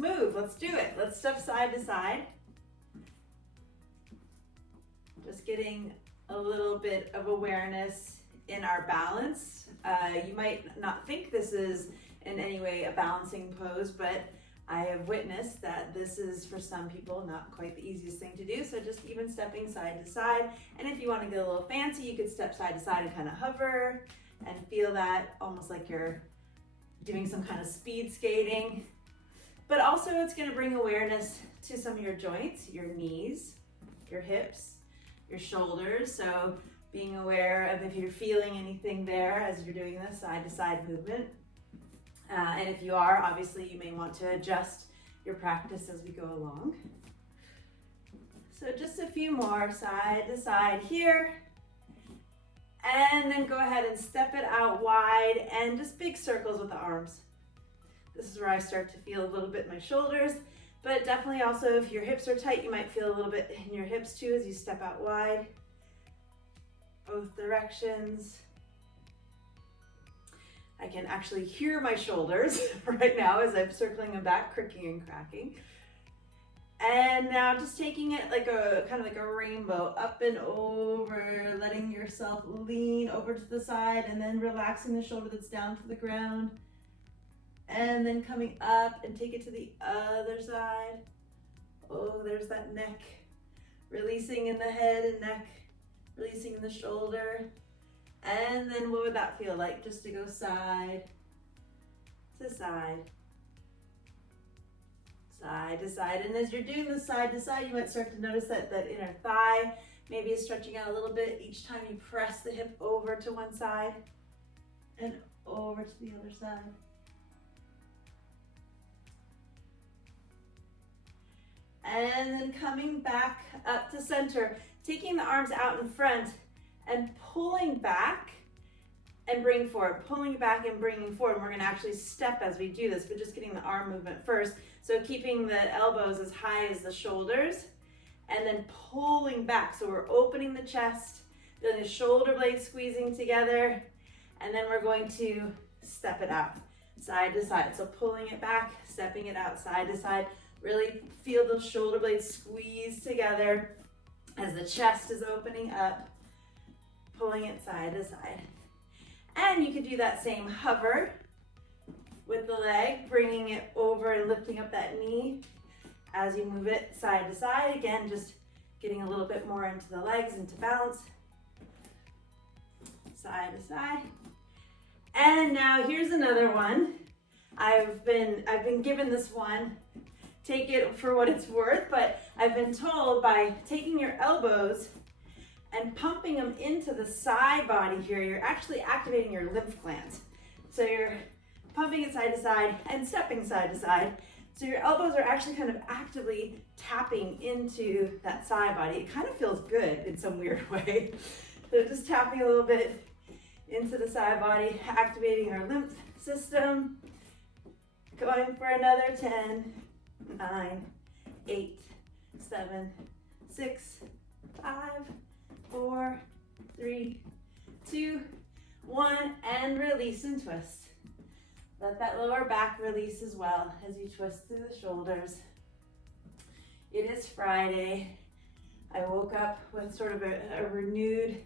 move. Let's do it. Let's step side to side. Just getting a little bit of awareness in our balance. You might not think this is in any way a balancing pose, but I have witnessed that this is, for some people, not quite the easiest thing to do. So just even stepping side to side. And if you want to get a little fancy, you could step side to side and kind of hover and feel that almost like you're doing some kind of speed skating. But also it's going to bring awareness to some of your joints, your knees, your hips, your shoulders. So being aware of if you're feeling anything there as you're doing this side to side movement. And if you are, obviously you may want to adjust your practice as we go along. So just a few more side to side here. And then go ahead and step it out wide and just big circles with the arms. This is where I start to feel a little bit in my shoulders, but definitely also if your hips are tight, you might feel a little bit in your hips too as you step out wide. Both directions. I can actually hear my shoulders right now as I'm circling them back, cricking and cracking. And now just taking it like a kind of like a rainbow, up and over, letting yourself lean over to the side and then relaxing the shoulder that's down to the ground. And then coming up and take it to the other side. Oh, there's that neck. Releasing in the head and neck, releasing in the shoulder. And then what would that feel like? Just to go side to side, side to side. And as you're doing the side to side, you might start to notice that inner thigh maybe is stretching out a little bit each time you press the hip over to one side and over to the other side. And then coming back up to center, taking the arms out in front and pulling back and bring forward, pulling back and bringing forward. And we're going to actually step as we do this, but just getting the arm movement first. So keeping the elbows as high as the shoulders and then pulling back. So we're opening the chest, feeling the shoulder blades squeezing together, and then we're going to step it out side to side. So pulling it back, stepping it out side to side. Really feel those shoulder blades squeeze together as the chest is opening up. Pulling it side to side. And you could do that same hover with the leg, bringing it over and lifting up that knee as you move it side to side. Again, just getting a little bit more into the legs, into balance. Side to side. And now here's another one. I've been given this one. Take it for what it's worth, but I've been told by taking your elbows and pumping them into the side body here, you're actually activating your lymph glands. So you're pumping it side to side and stepping side to side. So your elbows are actually kind of actively tapping into that side body. It kind of feels good in some weird way. So just tapping a little bit into the side body, activating our lymph system. Going for another 10, 9, 8, 7, 6, 5, 4, 3, 2, 1, and release and twist. Let that lower back release as well as you twist through the shoulders. It is Friday. I woke up with sort of a renewed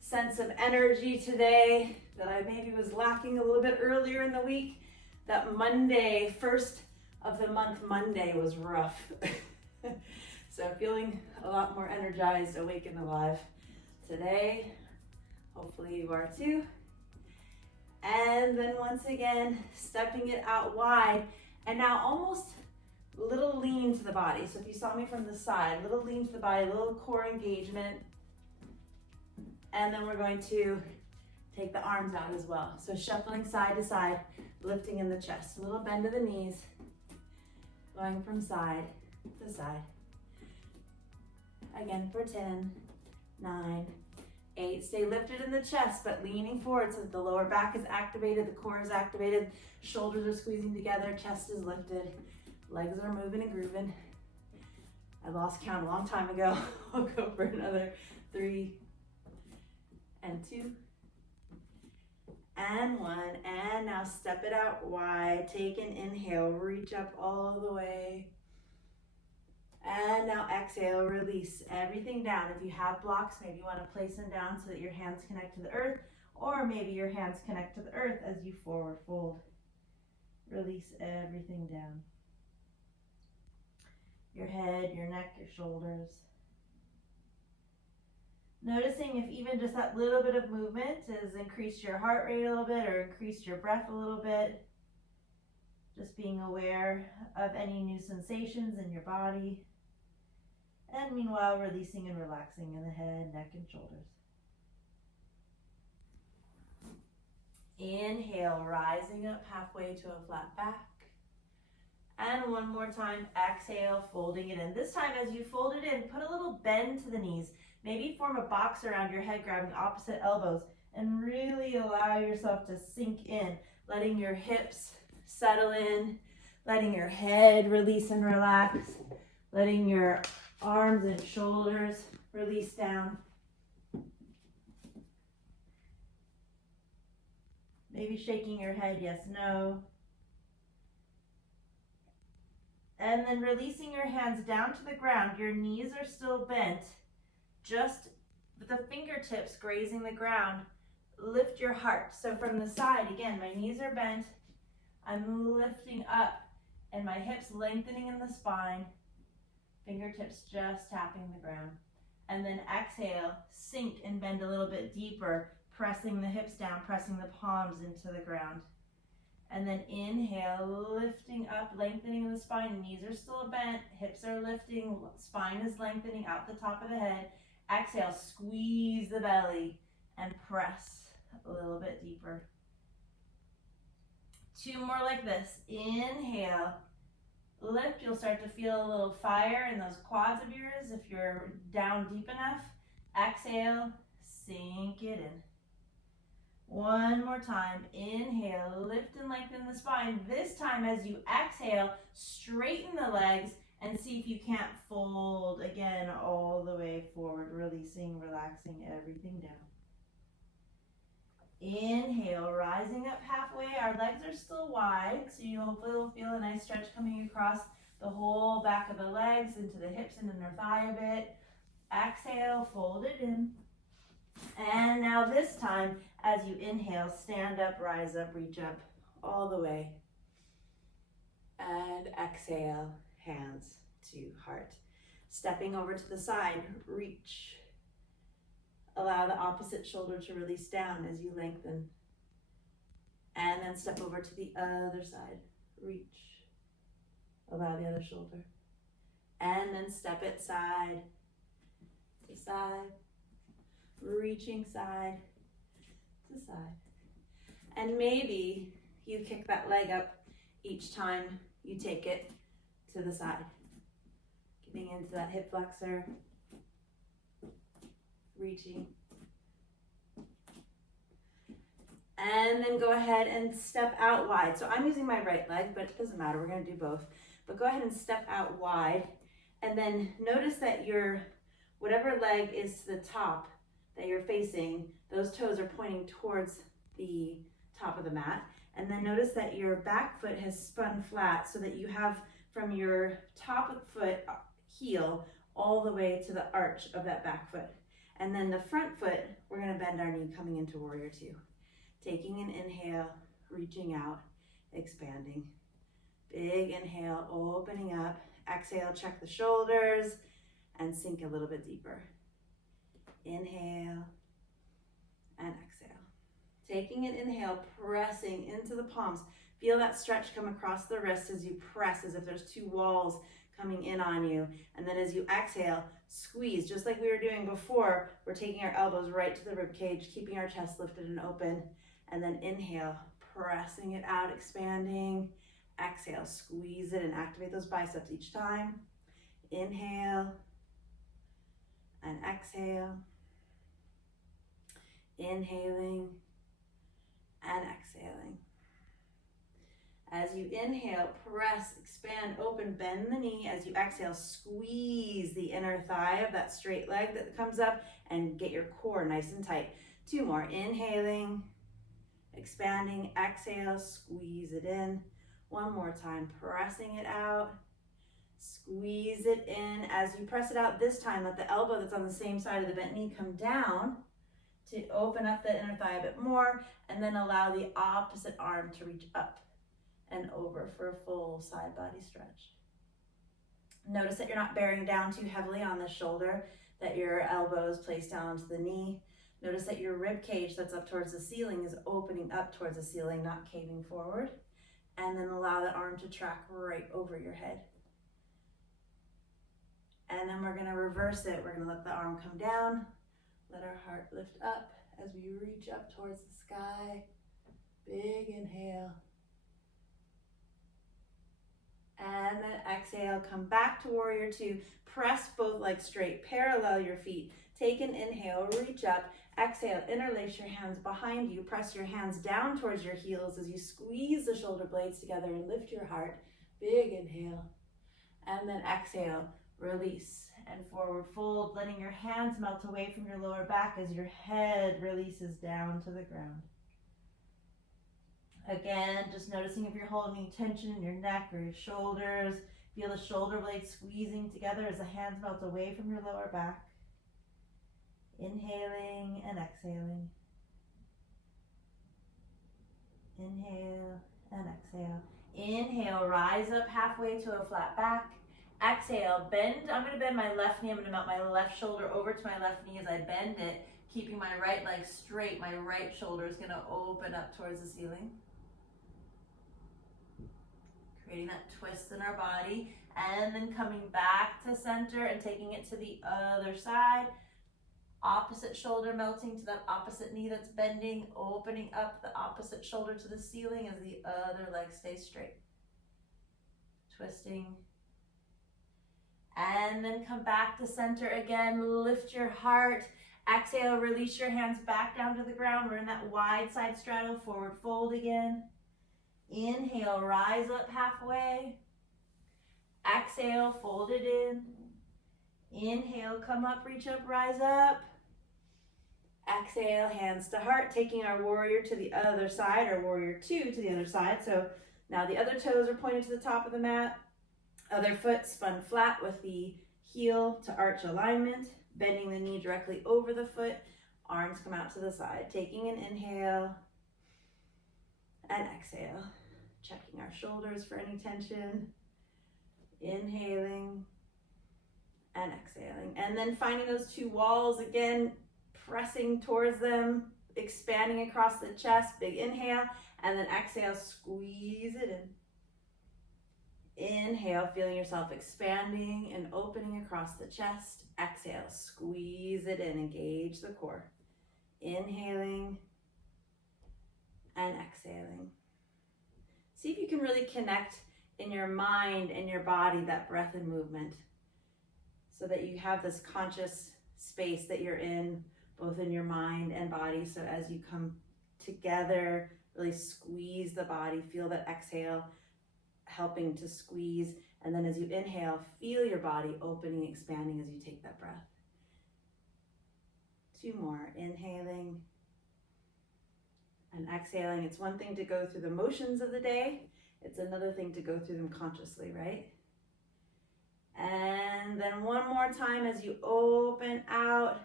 sense of energy today that I maybe was lacking a little bit earlier in the week. That Monday, first of the month Monday, was rough. So feeling a lot more energized, awake and alive today. Hopefully you are too. And then once again, stepping it out wide. And now almost a little lean to the body. So if you saw me from the side, a little lean to the body, a little core engagement. And then we're going to take the arms out as well. So shuffling side to side, lifting in the chest. A little bend to the knees, going from side to side. Again for 10, 9, 8. Stay lifted in the chest, but leaning forward so that the lower back is activated, the core is activated, shoulders are squeezing together, chest is lifted, legs are moving and grooving. I lost count a long time ago. I'll go for another 3 and 2 and one, and now step it out wide. Take an inhale, reach up all the way. And now exhale, release everything down. If you have blocks, maybe you want to place them down so that your hands connect to the earth, or maybe your hands connect to the earth as you forward fold. Release everything down. Your head, your neck, your shoulders. Noticing if even just that little bit of movement has increased your heart rate a little bit or increased your breath a little bit. Just being aware of any new sensations in your body. And meanwhile, releasing and relaxing in the head, neck, and shoulders. Inhale, rising up halfway to a flat back. And one more time, exhale, folding it in. This time, as you fold it in, put a little bend to the knees. Maybe form a box around your head, grabbing opposite elbows, and really allow yourself to sink in, letting your hips settle in, letting your head release and relax, letting your arms and shoulders release down. Maybe shaking your head, yes, no. And then releasing your hands down to the ground. Your knees are still bent. Just with the fingertips grazing the ground, lift your heart. So from the side, again, my knees are bent. I'm lifting up and my hips lengthening in the spine. Fingertips just tapping the ground. And then exhale, sink and bend a little bit deeper, pressing the hips down, pressing the palms into the ground. And then inhale, lifting up, lengthening the spine. Knees are still bent, hips are lifting, spine is lengthening out the top of the head. Exhale, squeeze the belly and press a little bit deeper. Two more like this. Inhale, lift. You'll start to feel a little fire in those quads of yours if you're down deep enough. Exhale, sink it in. One more time. Inhale, lift and lengthen the spine. This time as you exhale, straighten the legs and see if you can't fold again all the way forward, releasing, relaxing everything down. Inhale, rising up halfway. Our legs are still wide, so you hopefully will feel a nice stretch coming across the whole back of the legs, into the hips and inner thigh a bit. Exhale, fold it in. And now this time, as you inhale, stand up, rise up, reach up all the way. And exhale, hands to heart. Stepping over to the side, reach. Allow the opposite shoulder to release down as you lengthen. And then step over to the other side, reach. Allow the other shoulder. And then step it side to side. Reaching side to side. And maybe you kick that leg up each time you take it to the side. Getting into that hip flexor. Reaching. And then go ahead and step out wide. So I'm using my right leg, but it doesn't matter. We're going to do both. But go ahead and step out wide. And then notice that your whatever leg is to the top that you're facing, those toes are pointing towards the top of the mat. And then notice that your back foot has spun flat so that you have from your top of foot heel all the way to the arch of that back foot. And then the front foot, we're going to bend our knee coming into warrior two. Taking an inhale, reaching out, expanding. Big inhale, opening up. Exhale, check the shoulders and sink a little bit deeper. Inhale and exhale. Taking an inhale, pressing into the palms. Feel that stretch come across the wrists as you press, as if there's two walls coming in on you. And then as you exhale, squeeze, just like we were doing before. We're taking our elbows right to the rib cage, keeping our chest lifted and open. And then inhale, pressing it out, expanding. Exhale, squeeze it and activate those biceps each time. Inhale and exhale. Inhaling and exhaling. As you inhale, press, expand, open, bend the knee. As you exhale, squeeze the inner thigh of that straight leg that comes up and get your core nice and tight. Two more. Inhaling, expanding. Exhale, squeeze it in. One more time, pressing it out. Squeeze it in. As you press it out this time, let the elbow that's on the same side of the bent knee come down to open up the inner thigh a bit more, and then allow the opposite arm to reach up and over for a full side body stretch. Notice that you're not bearing down too heavily on the shoulder, that your elbow is placed down onto the knee. Notice that your rib cage that's up towards the ceiling is opening up towards the ceiling, not caving forward. And then allow that arm to track right over your head. And then we're going to reverse it. We're going to let the arm come down. Let our heart lift up as we reach up towards the sky. Big inhale. And then exhale, come back to warrior two. Press both legs straight, parallel your feet. Take an inhale, reach up. Exhale, interlace your hands behind you. Press your hands down towards your heels as you squeeze the shoulder blades together and lift your heart. Big inhale. And then exhale, release and forward fold, letting your hands melt away from your lower back as your head releases down to the ground. Again, just noticing if you're holding tension in your neck or your shoulders. Feel the shoulder blades squeezing together as the hands melt away from your lower back. Inhaling and exhaling. Inhale and exhale. Inhale, rise up halfway to a flat back. Exhale, bend. I'm going to bend my left knee. I'm going to melt my left shoulder over to my left knee as I bend it, keeping my right leg straight. My right shoulder is going to open up towards the ceiling. Creating that twist in our body, and then coming back to center and taking it to the other side. Opposite shoulder melting to that opposite knee that's bending, opening up the opposite shoulder to the ceiling as the other leg stays straight. Twisting. And then come back to center again. Lift your heart. Exhale, release your hands back down to the ground. We're in that wide side straddle, forward fold again. Inhale, rise up halfway. Exhale, fold it in. Inhale, come up, reach up, rise up. Exhale, hands to heart, taking our warrior to the other side, or warrior two to the other side. So now the other toes are pointed to the top of the mat. Other foot spun flat with the heel to arch alignment, bending the knee directly over the foot. Arms come out to the side, taking an inhale and exhale. Checking our shoulders for any tension. Inhaling and exhaling. And then finding those two walls again, pressing towards them, expanding across the chest. Big inhale, and then exhale, squeeze it in. Inhale, feeling yourself expanding and opening across the chest. Exhale, squeeze it in, engage the core. Inhaling and exhaling. See if you can really connect in your mind and your body that breath and movement, so that you have this conscious space that you're in, both in your mind and body. So as you come together, really squeeze the body, feel that exhale helping to squeeze. And then as you inhale, feel your body opening, expanding as you take that breath. Two more, inhaling and exhaling. It's one thing to go through the motions of the day. It's another thing to go through them consciously, right? And then one more time as you open out,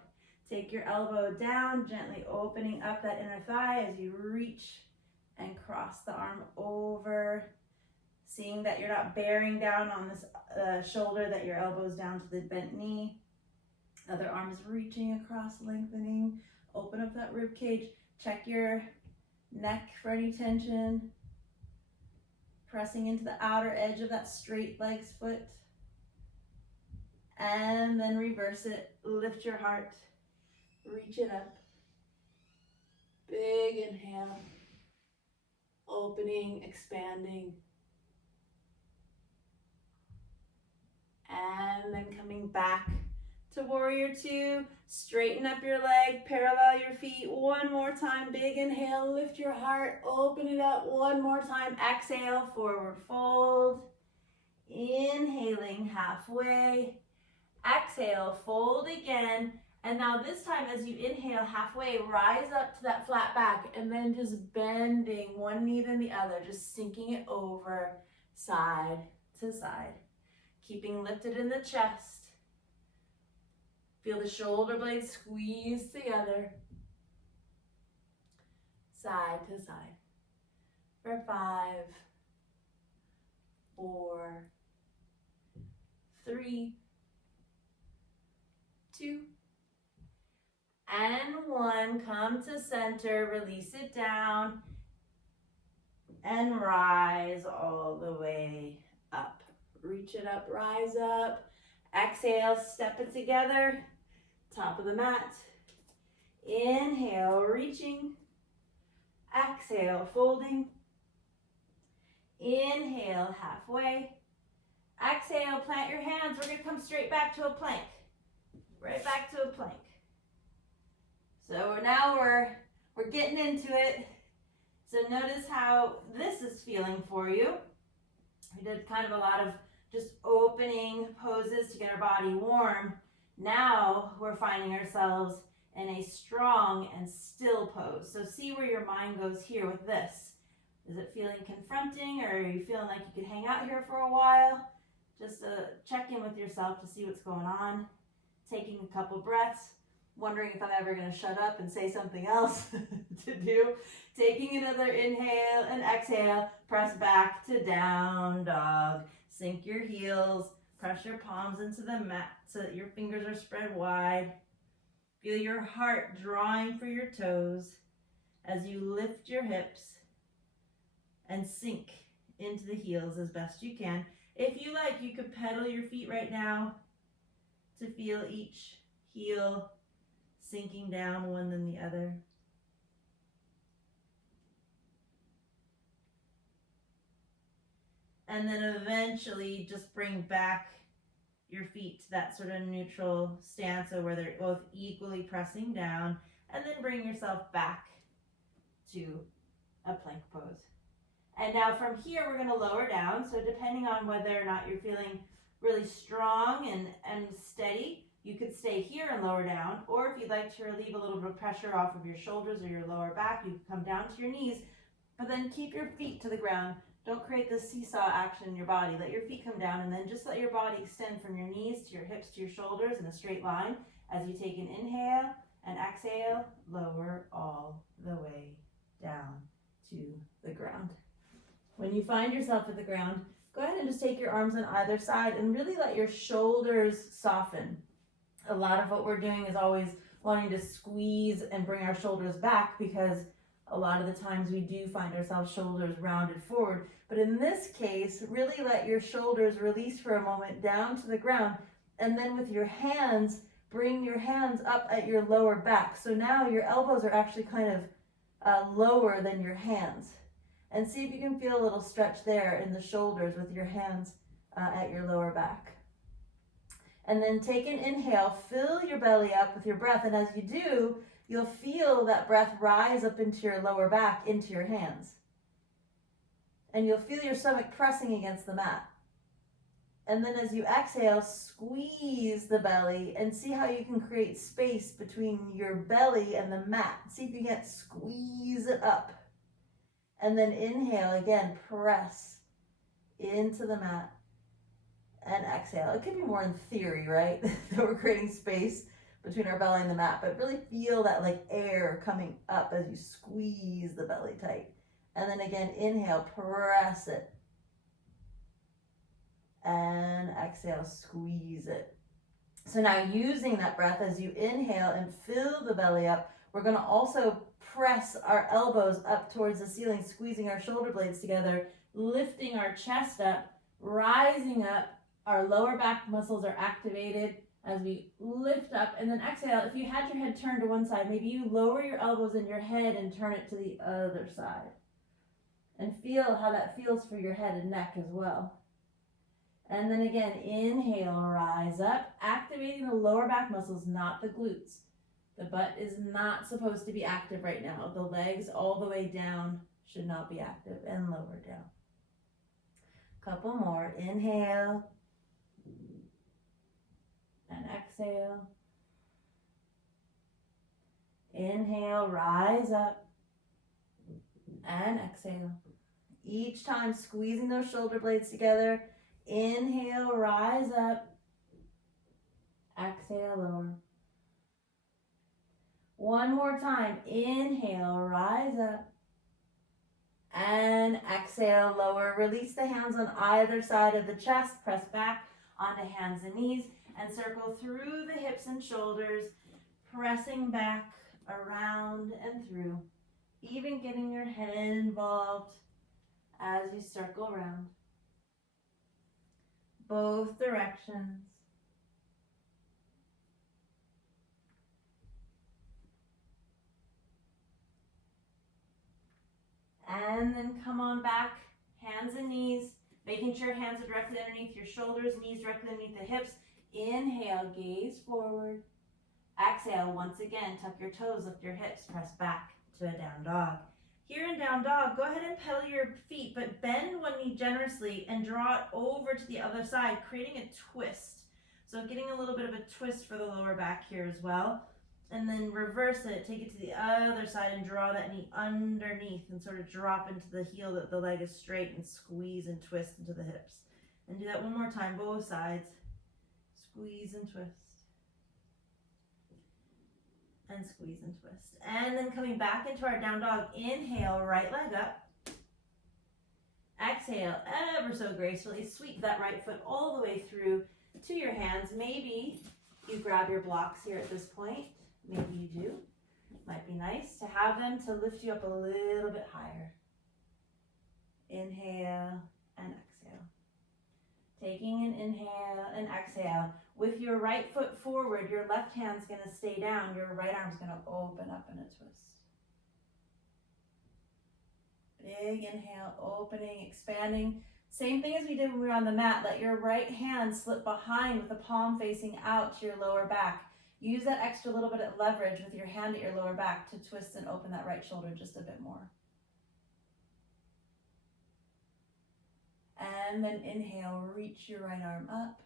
take your elbow down, gently opening up that inner thigh as you reach and cross the arm over. Seeing that you're not bearing down on this shoulder, that your elbow's down to the bent knee. Other arm is reaching across, lengthening. Open up that rib cage. Check your neck for any tension. Pressing into the outer edge of that straight legs foot. And then reverse it. Lift your heart. Reach it up. Big inhale. Opening, expanding. And then coming back to warrior two. Straighten up your leg, parallel your feet. One more time, big inhale, lift your heart, open it up. One more time, exhale, forward fold. Inhaling halfway. Exhale, fold again. And now this time, as you inhale halfway, rise up to that flat back and then just bending one knee then the other, just sinking it over side to side. Keeping lifted in the chest. Feel the shoulder blades squeeze together. Side to side. For 5, 4, 3, 2, and 1. Come to center, release it down, and rise all the way up. Reach it up, rise up. Exhale, step it together, top of the mat. Inhale, reaching. Exhale, folding. Inhale, halfway. Exhale, plant your hands. We're going to come straight back to a plank. Right back to a plank. So now we're getting into it. So notice how this is feeling for you. We did kind of a lot of just opening poses to get our body warm. Now we're finding ourselves in a strong and still pose. So see where your mind goes here with this. Is it feeling confronting, or are you feeling like you could hang out here for a while? Just check in with yourself to see what's going on. Taking a couple breaths. Wondering if I'm ever going to shut up and say something else to do. Taking another inhale and exhale. Press back to down dog. Sink your heels. Press your palms into the mat so that your fingers are spread wide. Feel your heart drawing for your toes as you lift your hips and sink into the heels as best you can. If you like, you could pedal your feet right now to feel each heel sinking down one than the other. And then eventually just bring back your feet to that sort of neutral stance where they're both equally pressing down, and then bring yourself back to a plank pose. And now from here, we're going to lower down. So depending on whether or not you're feeling really strong and steady, you could stay here and lower down, or if you'd like to relieve a little bit of pressure off of your shoulders or your lower back, you can come down to your knees, but then keep your feet to the ground. Don't create this seesaw action in your body. Let your feet come down, and then just let your body extend from your knees to your hips to your shoulders in a straight line. As you take an inhale and exhale, lower all the way down to the ground. When you find yourself at the ground, go ahead and just take your arms on either side and really let your shoulders soften. A lot of what we're doing is always wanting to squeeze and bring our shoulders back, because a lot of the times we do find ourselves shoulders rounded forward. But in this case, really let your shoulders release for a moment down to the ground, and then with your hands, bring your hands up at your lower back. So now your elbows are actually kind of lower than your hands. And see if you can feel a little stretch there in the shoulders with your hands at your lower back. And then take an inhale, fill your belly up with your breath, and as you do, you'll feel that breath rise up into your lower back, into your hands. And you'll feel your stomach pressing against the mat. And then as you exhale, squeeze the belly and see how you can create space between your belly and the mat. See if you can't squeeze it up. And then inhale again, press into the mat. And exhale. It could be more in theory, right? That we're creating space between our belly and the mat, but really feel that like air coming up as you squeeze the belly tight. And then again, inhale, press it. And exhale, squeeze it. So now using that breath as you inhale and fill the belly up, we're going to also press our elbows up towards the ceiling, squeezing our shoulder blades together, lifting our chest up, rising up. Our lower back muscles are activated as we lift up, and then exhale. If you had your head turned to one side, maybe you lower your elbows in your head and turn it to the other side. And feel how that feels for your head and neck as well. And then again, inhale, rise up, activating the lower back muscles, not the glutes. The butt is not supposed to be active right now. The legs all the way down should not be active, and lower down. Couple more. Inhale. And exhale. Inhale, rise up. And exhale. Each time squeezing those shoulder blades together. Inhale, rise up. Exhale, lower. One more time. Inhale, rise up. And exhale, lower. Release the hands on either side of the chest. Press back onto hands and knees. And circle through the hips and shoulders. Pressing back, around, and through. Even getting your head involved as you circle around. Both directions. And then come on back, hands and knees, making sure hands are directly underneath your shoulders, knees directly underneath the hips. Inhale, gaze forward. Exhale, once again, tuck your toes, lift your hips, press back to a down dog. Here in down dog, go ahead and pedal your feet, but bend one knee generously and draw it over to the other side, creating a twist. So getting a little bit of a twist for the lower back here as well. And then reverse it, take it to the other side and draw that knee underneath and sort of drop into the heel that the leg is straight and squeeze and twist into the hips. And do that one more time, both sides. Squeeze and twist. And squeeze and twist. And then coming back into our down dog, inhale, right leg up. Exhale, ever so gracefully, sweep that right foot all the way through to your hands. Maybe you grab your blocks here at this point. Maybe you do. Might be nice to have them to lift you up a little bit higher. Inhale and exhale. Taking an inhale and exhale. With your right foot forward, your left hand's going to stay down. Your right arm's going to open up in a twist. Big inhale, opening, expanding. Same thing as we did when we were on the mat. Let your right hand slip behind with the palm facing out to your lower back. Use that extra little bit of leverage with your hand at your lower back to twist and open that right shoulder just a bit more. And then inhale, reach your right arm up.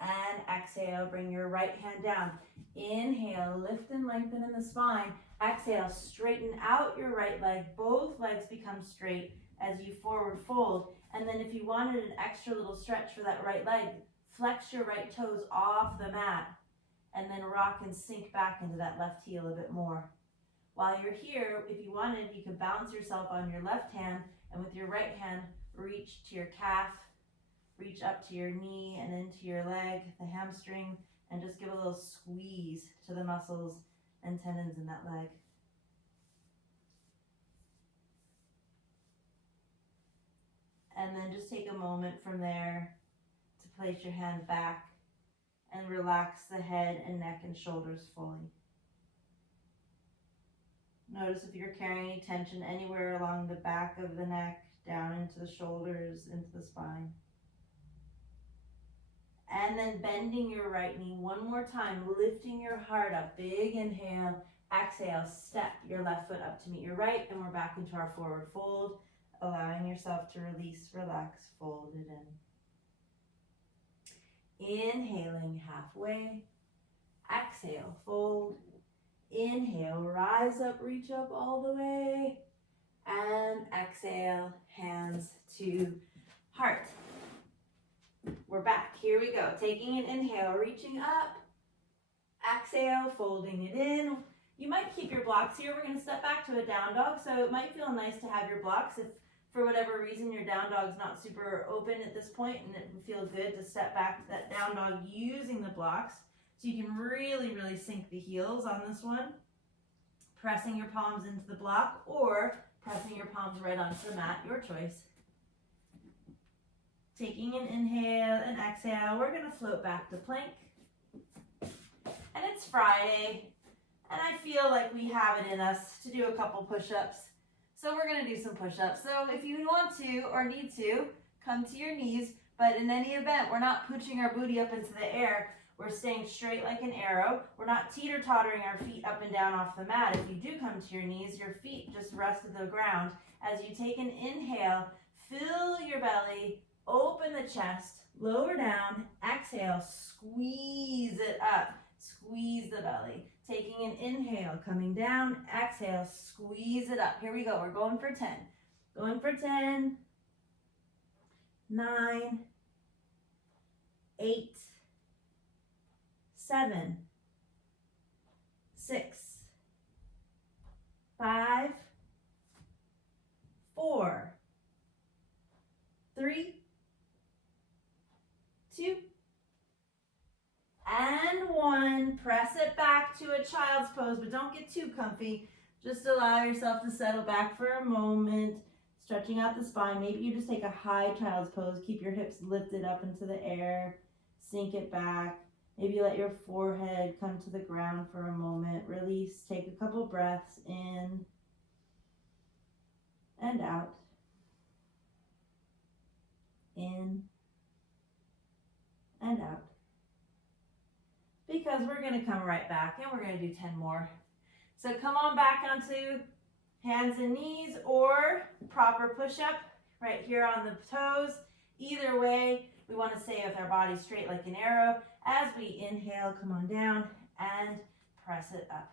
And exhale, bring your right hand down. Inhale, lift and lengthen in the spine. Exhale, straighten out your right leg. Both legs become straight as you forward fold. And then if you wanted an extra little stretch for that right leg, flex your right toes off the mat. And then rock and sink back into that left heel a bit more. While you're here, if you wanted, you could balance yourself on your left hand, and with your right hand, reach to your calf, reach up to your knee and into your leg, the hamstring, and just give a little squeeze to the muscles and tendons in that leg. And then just take a moment from there to place your hand back and relax the head and neck and shoulders fully. Notice if you're carrying any tension anywhere along the back of the neck, down into the shoulders, into the spine. And then bending your right knee one more time, lifting your heart up. Big inhale, exhale, step your left foot up to meet your right, and we're back into our forward fold, allowing yourself to release, relax, fold it in. Inhaling halfway, exhale, fold. Inhale, rise up, reach up all the way, and exhale, hands to heart. We're back, here we go. Taking an inhale, reaching up, exhale, folding it in. You might keep your blocks here. We're going to step back to a down dog, so it might feel nice to have your blocks if for whatever reason your down dog's not super open at this point and it would feel good to step back to that down dog using the blocks. So you can really, really sink the heels on this one. Pressing your palms into the block or pressing your palms right onto the mat, your choice. Taking an inhale and exhale, we're going to float back to plank. And it's Friday, and I feel like we have it in us to do a couple push-ups. So we're going to do some push-ups. So if you want to or need to, come to your knees. But in any event, we're not pooching our booty up into the air. We're staying straight like an arrow. We're not teeter-tottering our feet up and down off the mat. If you do come to your knees, your feet just rest to the ground. As you take an inhale, fill your belly, open the chest, lower down, exhale, squeeze it up. Squeeze the belly. Taking an inhale, coming down, exhale, squeeze it up. Here we go, we're going for 10. Going for 10, 9, 8, 7, 6, 5, 4, 3, 2, and 1. Press it back to a child's pose, but don't get too comfy. Just allow yourself to settle back for a moment, stretching out the spine. Maybe you just take a high child's pose. Keep your hips lifted up into the air. Sink it back. Maybe let your forehead come to the ground for a moment. Release. Take a couple breaths in and out. In and out. Because we're going to come right back and we're going to do 10 more. So come on back onto hands and knees or proper push-up right here on the toes. Either way, we want to stay with our body straight like an arrow. As we inhale, come on down and press it up.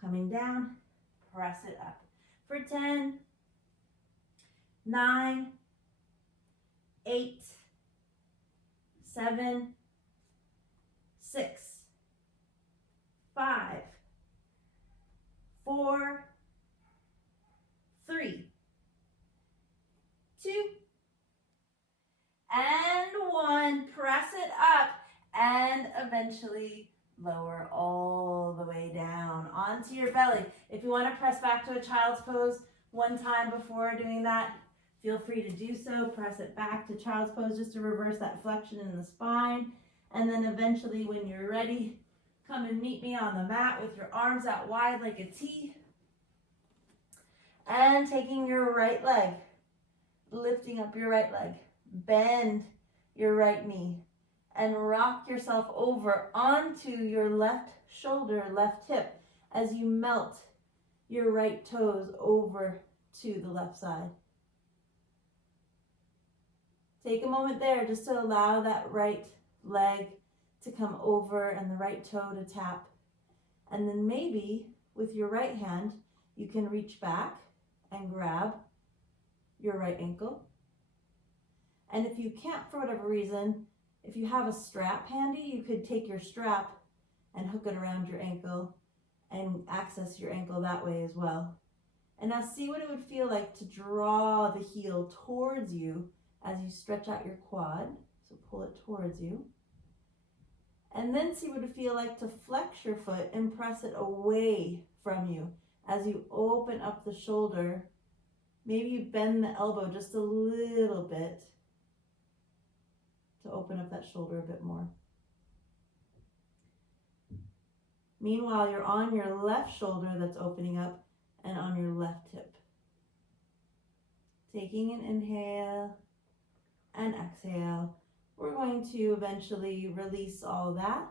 Coming down, press it up. For 10, 9, 8, 7, 6, 5, 4, 3, 2, and 1. Press it up and eventually lower all the way down onto your belly. If you want to press back to a child's pose one time before doing that, feel free to do so. Press it back to child's pose just to reverse that flexion in the spine. And then eventually when you're ready, come and meet me on the mat with your arms out wide like a T. And taking your right leg, lifting up your right leg. Bend your right knee and rock yourself over onto your left shoulder, left hip as you melt your right toes over to the left side. Take a moment there just to allow that right leg to come over and the right toe to tap. And then maybe with your right hand, you can reach back and grab your right ankle. And if you can't for whatever reason, if you have a strap handy, you could take your strap and hook it around your ankle and access your ankle that way as well. And now see what it would feel like to draw the heel towards you as you stretch out your quad. So pull it towards you. And then see what it would feel like to flex your foot and press it away from you as you open up the shoulder. Maybe you bend the elbow just a little bit to open up that shoulder a bit more. Meanwhile, you're on your left shoulder that's opening up and on your left hip. Taking an inhale and exhale. We're going to eventually release all that.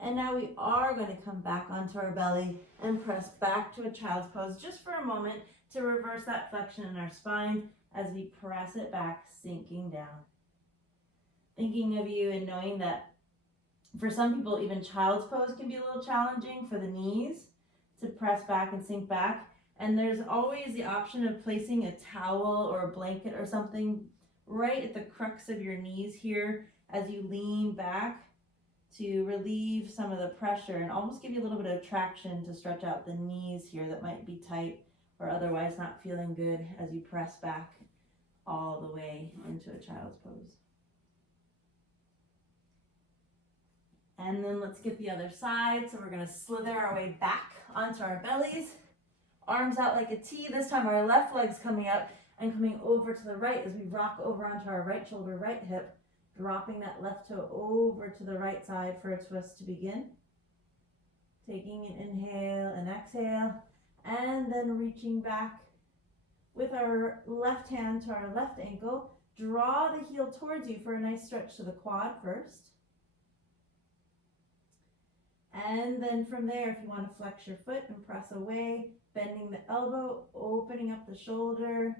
And now we are going to come back onto our belly and press back to a child's pose just for a moment to reverse that flexion in our spine as we press it back, sinking down. Thinking of you and knowing that for some people, even child's pose can be a little challenging for the knees to press back and sink back. And there's always the option of placing a towel or a blanket or something right at the crux of your knees here as you lean back to relieve some of the pressure and almost give you a little bit of traction to stretch out the knees here that might be tight or otherwise not feeling good as you press back all the way into a child's pose. And then let's get the other side. So we're going to slither our way back onto our bellies. Arms out like a T. This time our left leg's coming up and coming over to the right as we rock over onto our right shoulder, right hip, dropping that left toe over to the right side for a twist to begin. Taking an inhale and exhale, and then reaching back with our left hand to our left ankle. Draw the heel towards you for a nice stretch to the quad first. And then from there, if you want to flex your foot and press away, bending the elbow, opening up the shoulder,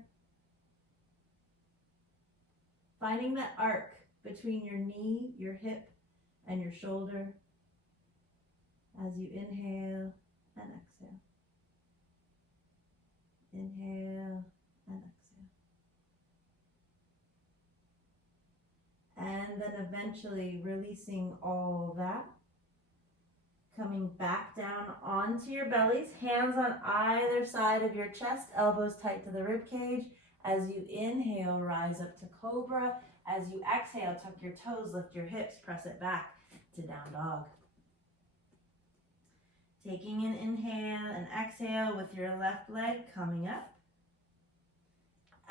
finding that arc between your knee, your hip, and your shoulder. as you inhale and exhale. Inhale and exhale. And then eventually releasing all that. Coming back down onto your bellies, hands on either side of your chest, elbows tight to the rib cage. As you inhale, rise up to cobra. As you exhale, tuck your toes, lift your hips, press it back to down dog. Taking an inhale and exhale with your left leg coming up.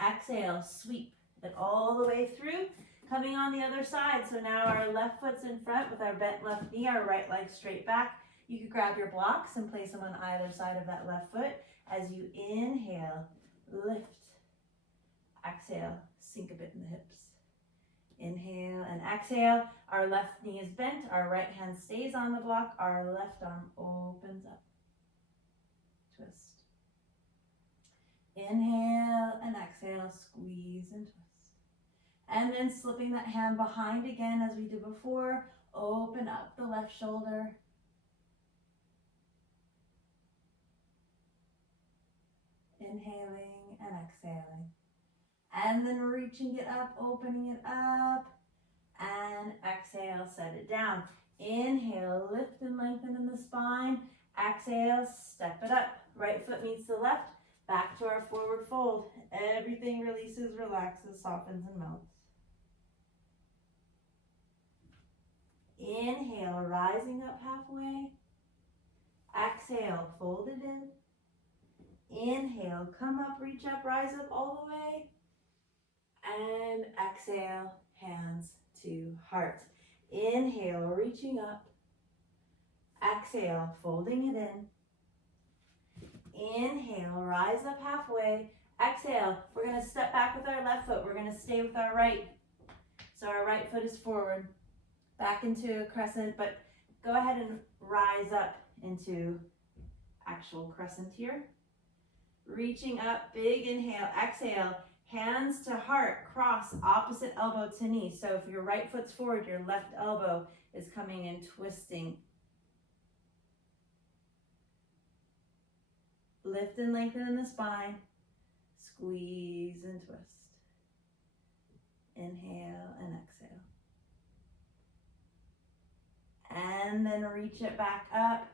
Exhale, sweep it all the way through. Coming on the other side, so now our left foot's in front with our bent left knee, our right leg straight back. You could grab your blocks and place them on either side of that left foot. As you inhale, lift. Exhale, sink a bit in the hips. Inhale and exhale. Our left knee is bent, our right hand stays on the block, our left arm opens up. Twist. Inhale and exhale, squeeze and twist. And then slipping that hand behind again as we did before. Open up the left shoulder. Inhaling and exhaling. And then reaching it up, opening it up. And exhale, set it down. Inhale, lift and lengthen in the spine. Exhale, step it up. Right foot meets the left. Back to our forward fold. Everything releases, relaxes, softens, and melts. Inhale, rising up halfway. Exhale, fold it in. Inhale, come up, reach up, rise up all the way. And exhale, hands to heart. Inhale, reaching up. Exhale, folding it in. Inhale, rise up halfway. Exhale, we're going to step back with our left foot. We're going to stay with our right. So our right foot is forward. Back into a crescent, but go ahead and rise up into actual crescent here. Reaching up, big inhale, exhale, hands to heart, cross, opposite elbow to knee. So if your right foot's forward, your left elbow is coming in, twisting. Lift and lengthen in the spine, squeeze and twist. Inhale and exhale. And then reach it back up,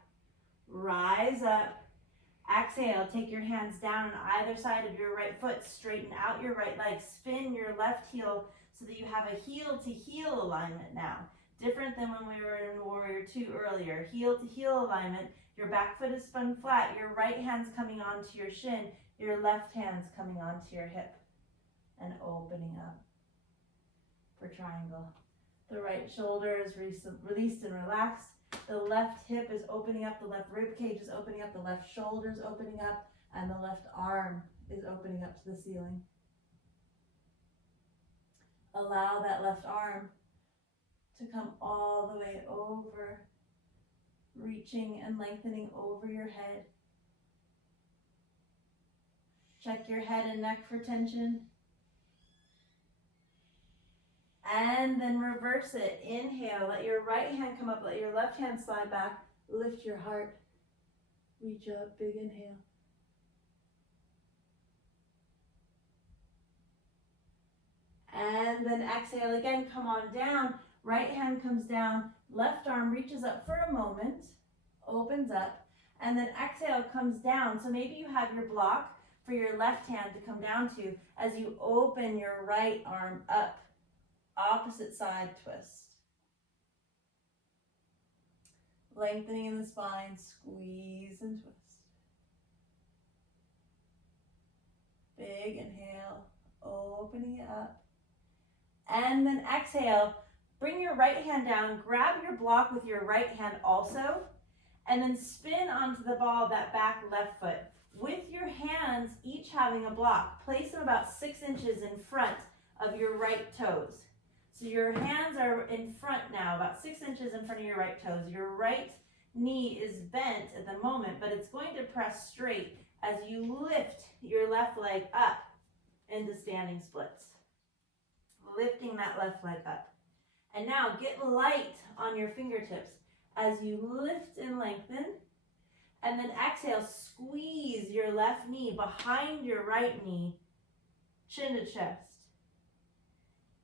rise up. Exhale, take your hands down on either side of your right foot, straighten out your right leg, spin your left heel so that you have a heel to heel alignment now. Different than when we were in Warrior 2 earlier. Heel to heel alignment, your back foot is spun flat, your right hand's coming onto your shin, your left hand's coming onto your hip and opening up for triangle. The right shoulder is released and relaxed. The left hip is opening up, the left rib cage is opening up, the left shoulder is opening up, and the left arm is opening up to the ceiling. Allow that left arm to come all the way over, reaching and lengthening over your head. Check your head and neck for tension. And then reverse it. Inhale, let your right hand come up, let your left hand slide back. Lift your heart. Reach up, big inhale. And then exhale again, come on down. Right hand comes down, left arm reaches up for a moment, opens up, and then exhale comes down. So maybe you have your block for your left hand to come down to as you open your right arm up. Opposite side twist. Lengthening in the spine, squeeze and twist. Big inhale, opening it up. And then exhale, bring your right hand down, grab your block with your right hand also, and then spin onto the ball of that back left foot. With your hands each having a block, place them about 6 inches in front of your right toes. So your hands are in front now, about 6 inches in front of your right toes. Your right knee is bent at the moment, but it's going to press straight as you lift your left leg up into standing splits. Lifting that left leg up. And now get light on your fingertips as you lift and lengthen. And then exhale, squeeze your left knee behind your right knee, chin to chest.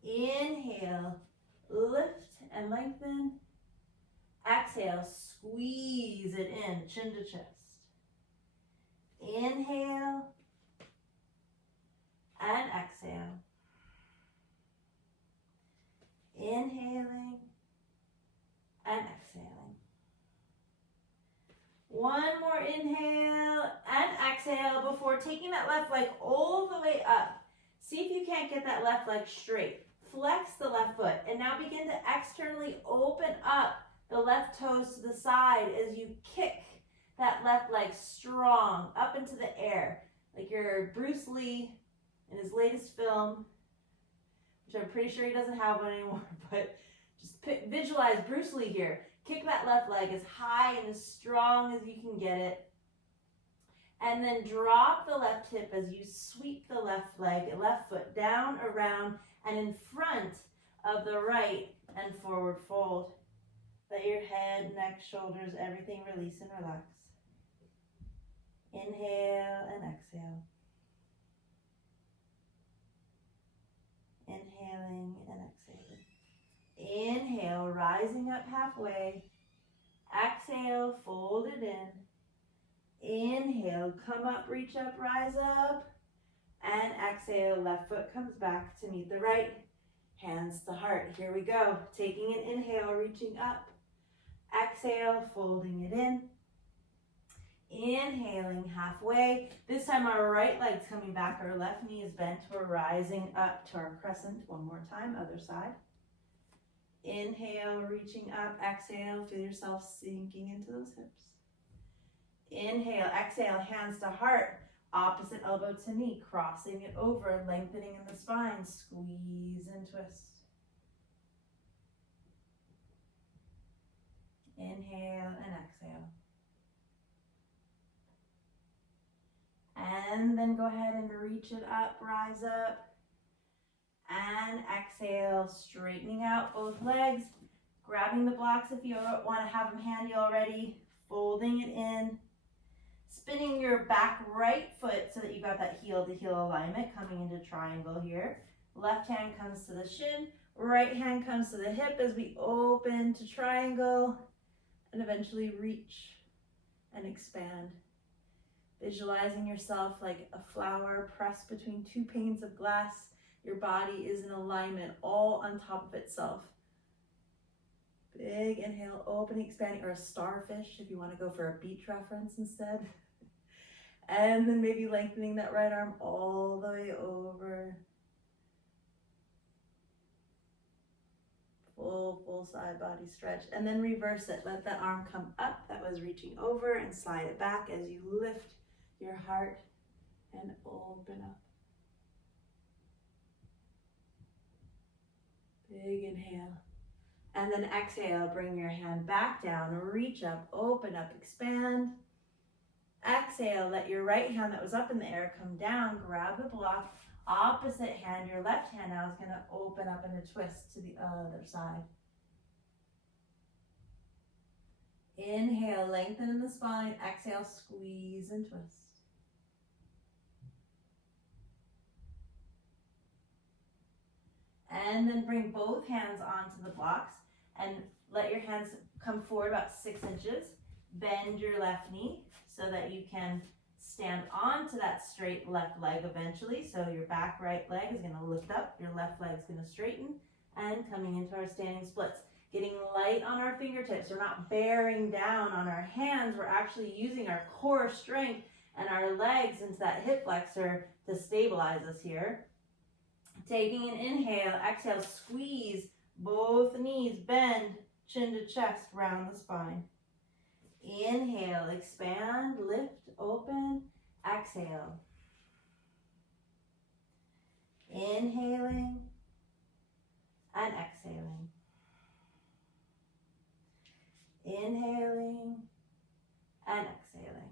Inhale, lift and lengthen. Exhale, squeeze it in, chin to chest. Inhale and exhale. Inhaling and exhaling. One more inhale and exhale before taking that left leg all the way up. See if you can't get that left leg straight. Flex the left foot and now begin to externally open up the left toes to the side as you kick that left leg strong up into the air. Like you're Bruce Lee in his latest film, which I'm pretty sure he doesn't have one anymore, but just visualize Bruce Lee here. Kick that left leg as high and as strong as you can get it. And then drop the left hip as you sweep the left foot down, around, and in front of the right and forward fold. Let your head, neck, shoulders, everything release and relax. Inhale and exhale. Inhaling and exhaling. Inhale, rising up halfway. Exhale, fold it in. Inhale, come up, reach up, rise up. And exhale, left foot comes back to meet the right. Hands to heart. Here we go. Taking an inhale, reaching up. Exhale, folding it in. Inhaling halfway. This time our right leg's coming back. Our left knee is bent. We're rising up to our crescent. One more time, other side. Inhale, reaching up. Exhale, feel yourself sinking into those hips. Inhale, exhale, hands to heart. Opposite elbow to knee, crossing it over, lengthening in the spine. Squeeze and twist. Inhale and exhale. And then go ahead and reach it up, rise up. And exhale, straightening out both legs. Grabbing the blocks if you want to have them handy already. Folding it in. Spinning your back right foot so that you got that heel to heel alignment, coming into triangle here. Left hand comes to the shin. Right hand comes to the hip as we open to triangle. And eventually reach and expand. Visualizing yourself like a flower pressed between two panes of glass. Your body is in alignment, all on top of itself. Big inhale, opening, expanding, or a starfish if you want to go for a beach reference instead. And then maybe lengthening that right arm all the way over. Full side body stretch. And then reverse it. Let that arm come up. That was reaching over, and slide it back as you lift your heart and open up. Big inhale. And then exhale, bring your hand back down, reach up, open up, expand. Exhale, let your right hand that was up in the air come down, grab the block. Opposite hand, your left hand now is going to open up in a twist to the other side. Inhale, lengthen in the spine. Exhale, squeeze and twist. And then bring both hands onto the blocks and let your hands come forward about 6 inches. Bend your left knee so that you can stand onto that straight left leg eventually. So your back right leg is going to lift up, your left leg is going to straighten, and coming into our standing splits. Getting light on our fingertips. We're not bearing down on our hands. We're actually using our core strength and our legs into that hip flexor to stabilize us here. Taking an inhale, exhale, squeeze both knees, bend, chin to chest, round the spine. Inhale, expand, lift, open, exhale. Inhaling and exhaling. Inhaling and exhaling.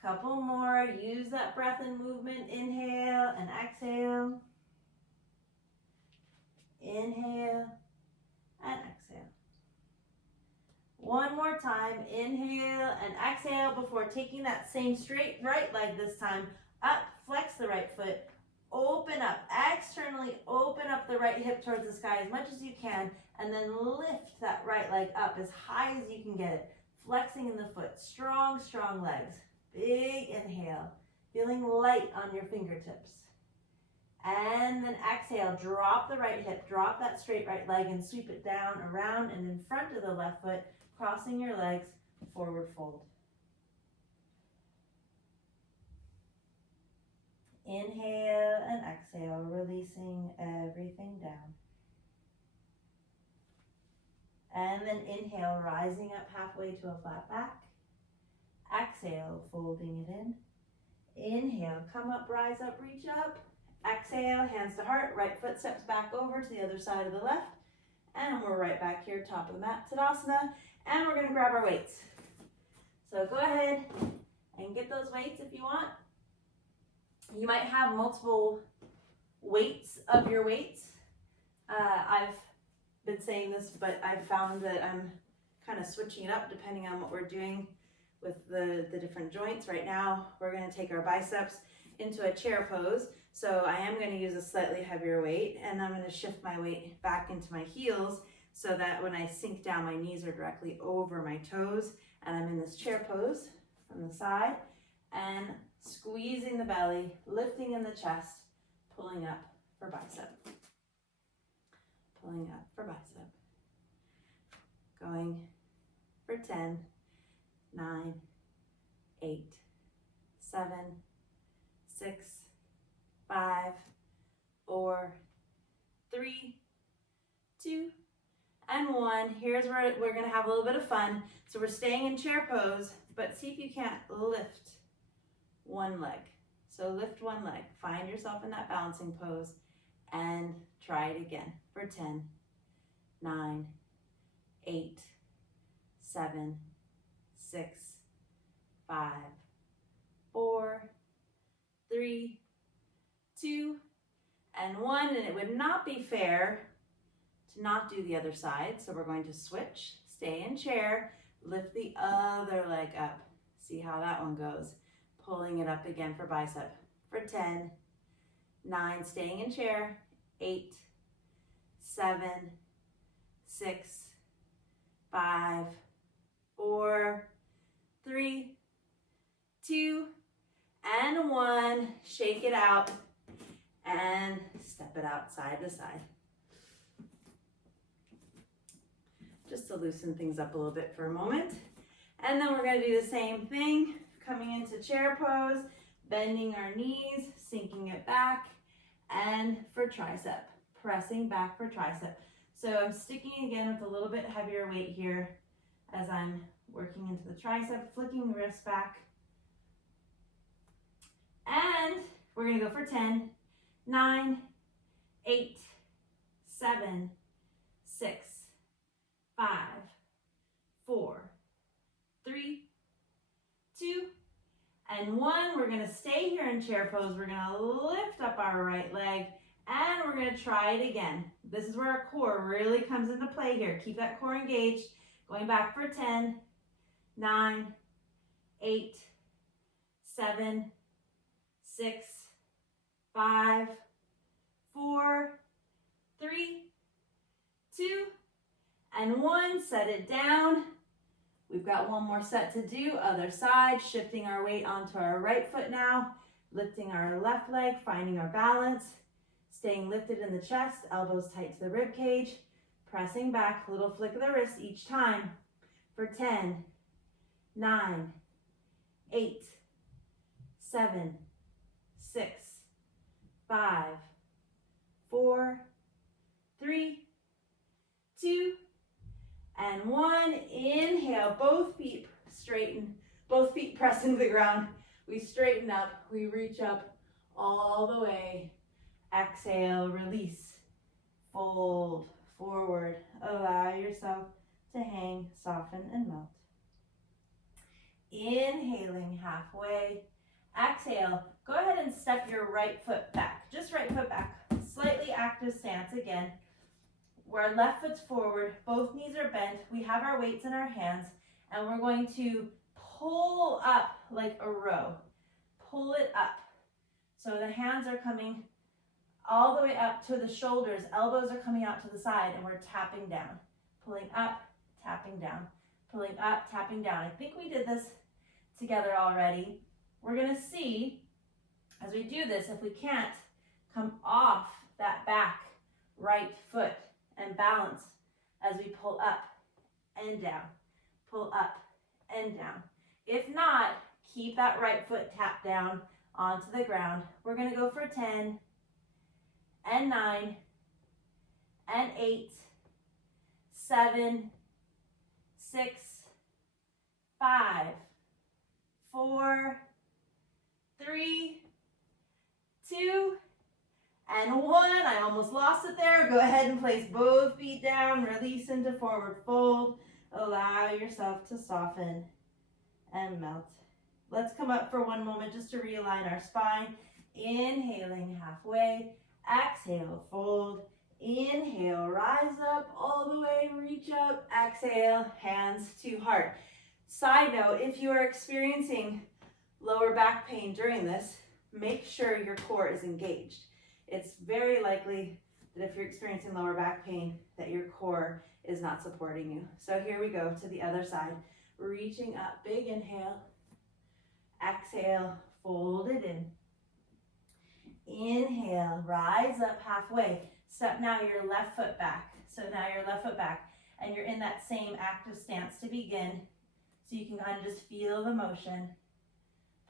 Couple more. Use that breath and movement. Inhale and exhale. Inhale and exhale. time. Inhale and exhale before taking that same straight right leg this time. Up, flex the right foot. Open up, externally open up the right hip towards the sky as much as you can, and then lift that right leg up as high as you can get it. Flexing in the foot, strong, strong legs. Big inhale, feeling light on your fingertips. And then exhale, drop the right hip, drop that straight right leg and sweep it down, around, and in front of the left foot, crossing your legs, forward fold. Inhale and exhale, releasing everything down. And then inhale, rising up halfway to a flat back. Exhale, folding it in. Inhale, come up, rise up, reach up. Exhale, hands to heart, right foot steps back over to the other side of the left. And we're right back here, top of the mat, Tadasana. And we're gonna grab our weights. So go ahead and get those weights if you want. You might have multiple weights of your weights. I've been saying this, but I've found that I'm kind of switching it up depending on what we're doing with the different joints. Right now, we're going to take our biceps into a chair pose. So I am going to use a slightly heavier weight, and I'm going to shift my weight back into my heels so that when I sink down, my knees are directly over my toes, and I'm in this chair pose from the side, and squeezing the belly, lifting in the chest, pulling up for bicep. Pulling up for bicep. Going for 10, 9, 8, 7, 6, 5, 4, 3, 2, and 1. Here's where we're going to have a little bit of fun. So we're staying in chair pose, but see if you can't lift one leg. So lift one leg. Find yourself in that balancing pose and try it again for 10, 9, 8, 7, 6, 5, 4, 3, 2, and 1. And it would not be fair to not do the other side. So we're going to switch, stay in chair, lift the other leg up. See how that one goes. Pulling it up again for bicep for 10, 9, staying in chair, 8, 7, 6, 5, 4, 3, 2, and 1. Shake it out and step it out side to side. Just to loosen things up a little bit for a moment. And then we're going to do the same thing. Coming into chair pose, bending our knees, sinking it back, and for tricep, pressing back for tricep. So I'm sticking again with a little bit heavier weight here as I'm working into the tricep, flicking the wrist back. And we're gonna go for 10, 9, 8, 7, 6, 5, 4, 3, 2, and 1. We're gonna stay here in chair pose. We're gonna lift up our right leg, and we're gonna try it again. This is where our core really comes into play here. Keep that core engaged. Going back for 10, 9, 8, 7, 6, 5, 4, 3, 2, and 1. Set it down. We've got one more set to do. Other side, shifting our weight onto our right foot now, lifting our left leg, finding our balance, staying lifted in the chest, elbows tight to the rib cage, pressing back, little flick of the wrist each time for 10, 9, 8, 7, 6, 5, 4, 3, 2, and 1. Inhale, both feet straighten, both feet press into the ground. We straighten up, we reach up all the way. Exhale, release, fold, forward. Allow yourself to hang, soften, and melt. Inhaling halfway. Exhale, go ahead and step your right foot back, just right foot back. Slightly active stance again. Where our left foot's forward, both knees are bent, we have our weights in our hands, And we're going to pull up like a row. Pull it up. So the hands are coming all the way up to the shoulders. Elbows are coming out to the side, and we're tapping down. Pulling up, tapping down. Pulling up, tapping down. I think we did this together already. We're going to see, as we do this, if we can't come off that back right foot and balance as we pull up and down. Pull up and down. If not, keep that right foot tapped down onto the ground. We're going to go for 10 and 9 and 8, 7, 6, 5, 4, 3, 2, and 1. I almost lost it there. Go ahead and place both feet down. Release into forward fold. Allow yourself to soften and melt. Let's come up for one moment just to realign our spine. Inhaling halfway. Exhale, fold. Inhale, rise up all the way, reach up. Exhale, hands to heart. Side note, if you are experiencing lower back pain during this, make sure your core is engaged. It's very likely that if you're experiencing lower back pain, that your core is not supporting you. So here we go to the other side. Reaching up, big inhale. Exhale, fold it in. Inhale, rise up halfway. Step now your left foot back. So now your left foot back, and you're in that same active stance to begin. So you can kind of just feel the motion,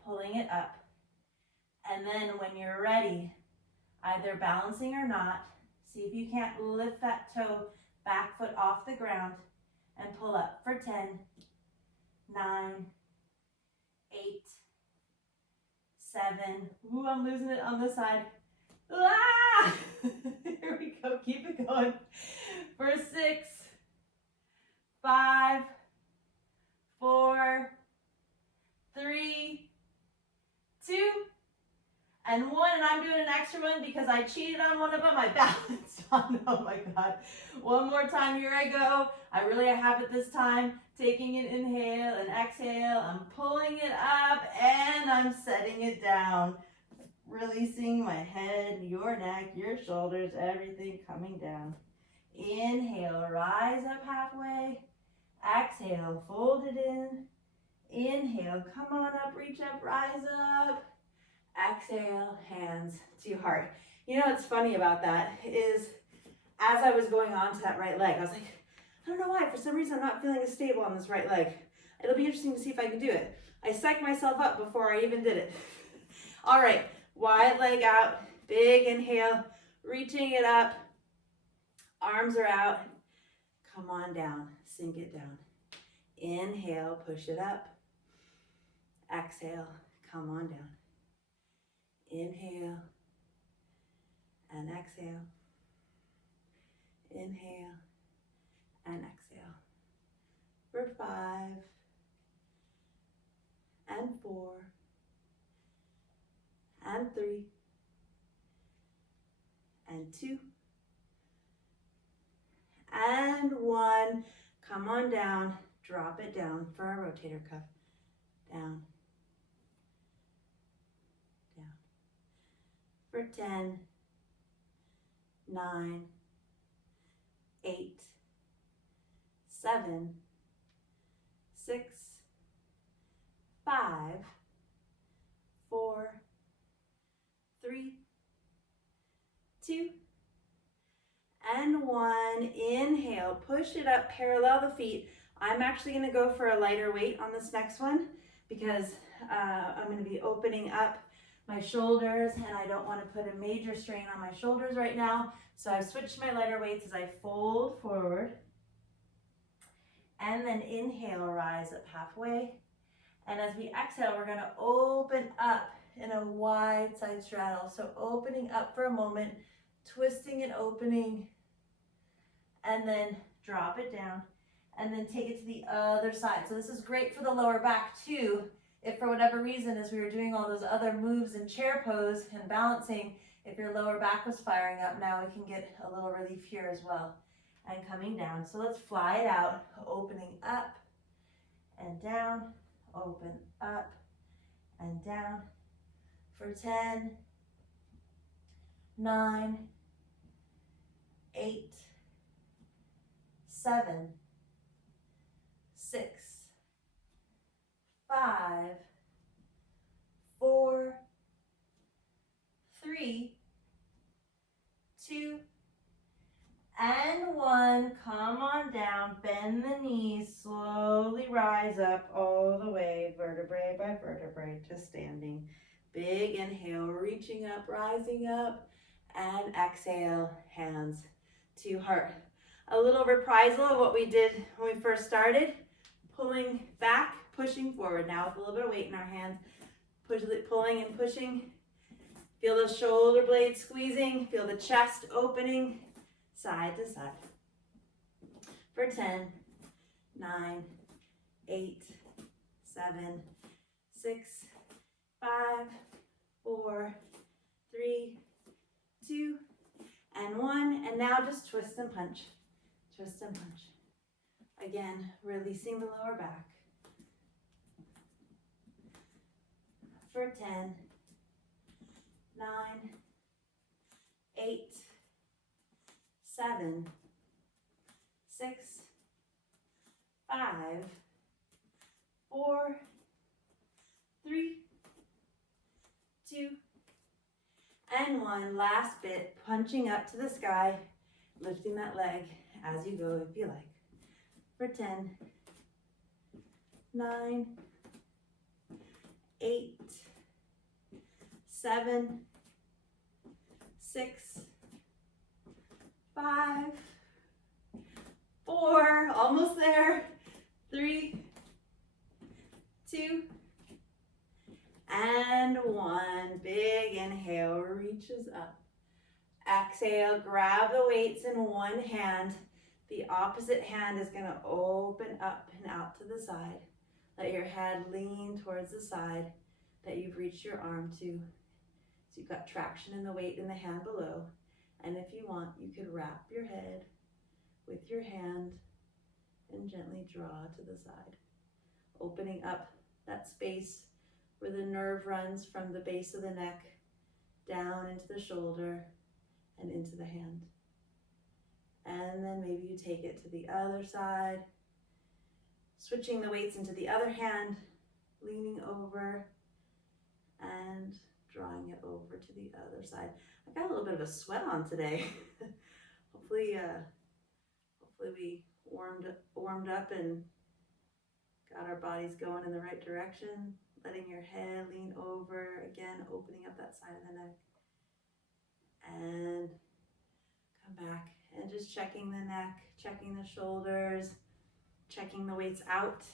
pulling it up. And then when you're ready, either balancing or not, see if you can't lift that toe, back foot off the ground, and pull up for 10, 9, 8, 7. Ooh, I'm losing it on this side. Ah! Here we go. Keep it going. For 6, 5, 4, 3, 2, and 1. And I'm doing an extra one because I cheated on one of them. I balanced on. Oh my God. One more time. Here I go. I really have it this time. Taking an inhale and exhale. I'm pulling it up and I'm setting it down. Releasing my head, your neck, your shoulders, everything coming down. Inhale, rise up halfway. Exhale, fold it in. Inhale, come on up, reach up, rise up. Exhale, hands to heart. You know what's funny about that is as I was going on to that right leg, I was like, I don't know why, for some reason I'm not feeling as stable on this right leg. It'll be interesting to see if I can do it. I psyched myself up before I even did it. All right, wide leg out, big inhale, reaching it up, arms are out, come on down, sink it down. Inhale, push it up. Exhale, come on down. Inhale and exhale. Inhale and exhale. For 5 and 4 and 3 and 2 and 1. Come on down. Drop it down for our rotator cuff. Down. Down. For 10, 9, 8, 7, 6, 5, 4, 3, 2, and 1. Inhale, push it up, parallel the feet. I'm actually going to go for a lighter weight on this next one because I'm going to be opening up my shoulders and I don't want to put a major strain on my shoulders right now. So I've switched my lighter weights as I fold forward. And then inhale, rise up halfway. And as we exhale, we're going to open up in a wide side straddle. So opening up for a moment, twisting and opening, and then drop it down, and then take it to the other side. So this is great for the lower back too. If for whatever reason, as we were doing all those other moves in chair pose and balancing, if your lower back was firing up, now we can get a little relief here as well. And coming down. So let's fly it out, opening up and down, open up and down for 10, 9, 8, 7, 6, 5, 4, 3, 2, and 1. Come on down, bend the knees, slowly rise up all the way, vertebrae by vertebrae, to standing. Big inhale, reaching up, rising up, and exhale, hands to heart. A little reprisal of what we did when we first started, pulling back, pushing forward. Now with a little bit of weight in our hands, pulling and pushing. Feel the shoulder blades squeezing, feel the chest opening, side to side. For 10, 9, 8, 7, 6, 5, 4, 3, 2, and 1. And now just twist and punch. Twist and punch. Again, releasing the lower back. For 10, 9, 8, 7, 6, 5, 4, 3, 2, and 1. Last bit, punching up to the sky, lifting that leg as you go if you like. For 10, 9, 8, 7, 6, 5, 4, almost there, 3, 2, and 1. Big inhale, reaches up. Exhale, grab the weights in one hand. The opposite hand is going to open up and out to the side. Let your head lean towards the side that you've reached your arm to. So you've got traction in the weight in the hand below. And if you want, you could wrap your head with your hand and gently draw to the side, opening up that space where the nerve runs from the base of the neck down into the shoulder and into the hand. And then maybe you take it to the other side, switching the weights into the other hand, leaning over and drawing it over to the other side. I got a little bit of a sweat on today. Hopefully we warmed up and got our bodies going in the right direction. Letting your head lean over, again, opening up that side of the neck. And come back and just checking the neck, checking the shoulders, checking the weights out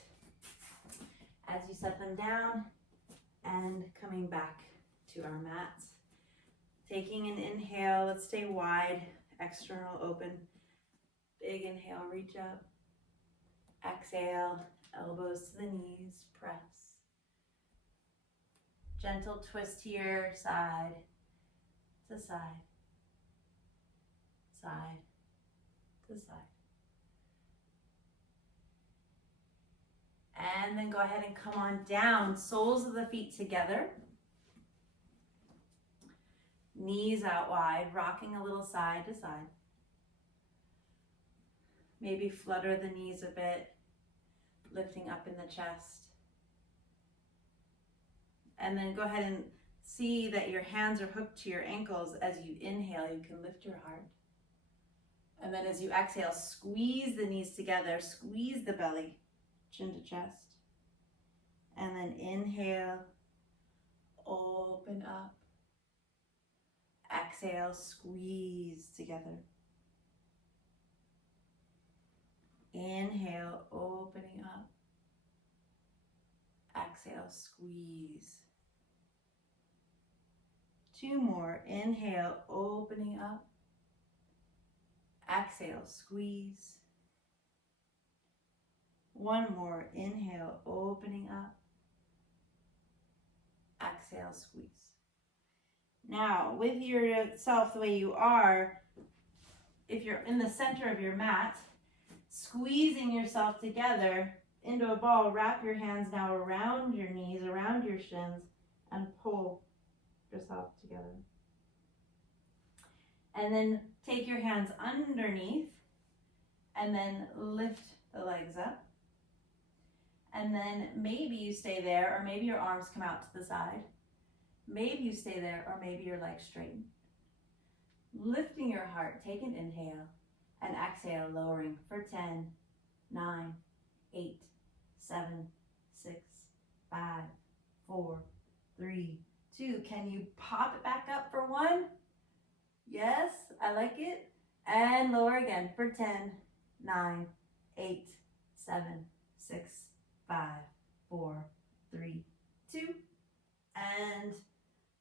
as you set them down and coming back to our mats. Taking an inhale, let's stay wide, external open. Big inhale, reach up. Exhale, elbows to the knees, press. Gentle twist here, side to side, side to side. And then go ahead and come on down, soles of the feet together. Knees out wide, rocking a little side to side. Maybe flutter the knees a bit, lifting up in the chest. And then go ahead and see that your hands are hooked to your ankles. As you inhale, you can lift your heart. And then as you exhale, squeeze the knees together, squeeze the belly, chin to chest. And then inhale, open up. Exhale, squeeze together. Inhale, opening up. Exhale, squeeze. 2 more. Inhale, opening up. Exhale, squeeze. 1 more. Inhale, opening up. Exhale, squeeze. Now, with yourself the way you are, if you're in the center of your mat, squeezing yourself together into a ball. Wrap your hands now around your knees, around your shins, and pull yourself together. And then take your hands underneath and then lift the legs up. And then maybe you stay there, or maybe your arms come out to the side. Maybe you stay there, or maybe your legs straighten. Lifting your heart, take an inhale, and exhale, lowering for 10, 9, 8, 7, 6, 5, 4, 3, 2. Can you pop it back up for 1? Yes, I like it. And lower again for 10, 9, 8, 7, 6, 5, 4, 3, 2, and